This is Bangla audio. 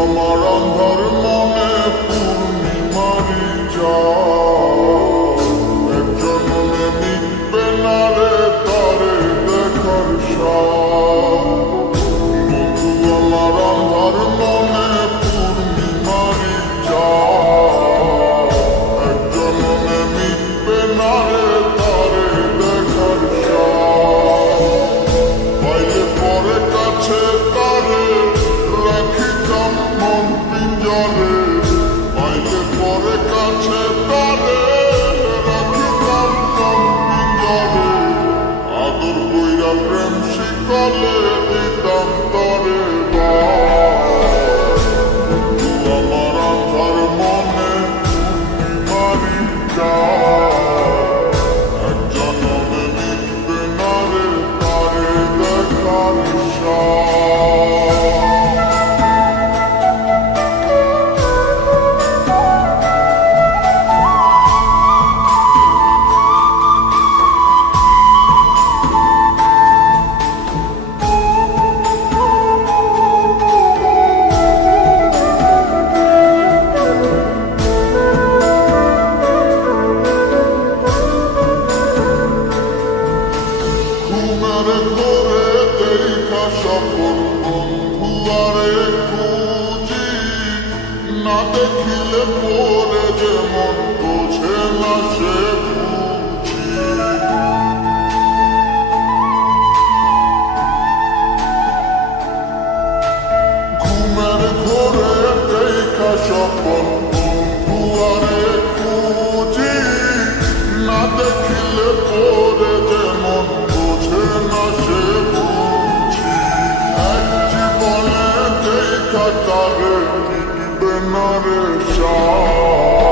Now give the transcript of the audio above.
আমার অন্ধর মনে পূর্ণিমারি চাঁদ, এক জন্মে মিটবে না রে তারে দেখার স্বাদ। বন্ধু আমার অন্ধর মনে পূর্ণিমারি চাঁদ, এক জন্মে মিটবে না রে তারে দেখার স্বাদ। পাইলে পরে কাছে তারে রাখিতাম মন পিঞ্জরে, পাইলে পরে কাছে তারে রাখিতাম মন পিঞ্জরে। আদর কইরা প্রেম শিকলে দিতাম তরে আমার আন্ধার মনে পূর্ণিমারি চাঁদ, এক জন্মে মিটবে না রে তারে দেখার স্বাদ। ঘুমের ঘোরে দেখা স্বপন বন্ধু আরে খুঁজি, না দেখিলে পরে যে মন বোঝে না সে বুঝি। ঘুমের ঘোরে দেখা স্বপন বন্ধু আরে খুঁজি, না দেখিলে পরে যে মন বোঝে না সে বুঝি। এক জীবনে দেখা তারে টিকবে না রে স্বাদ।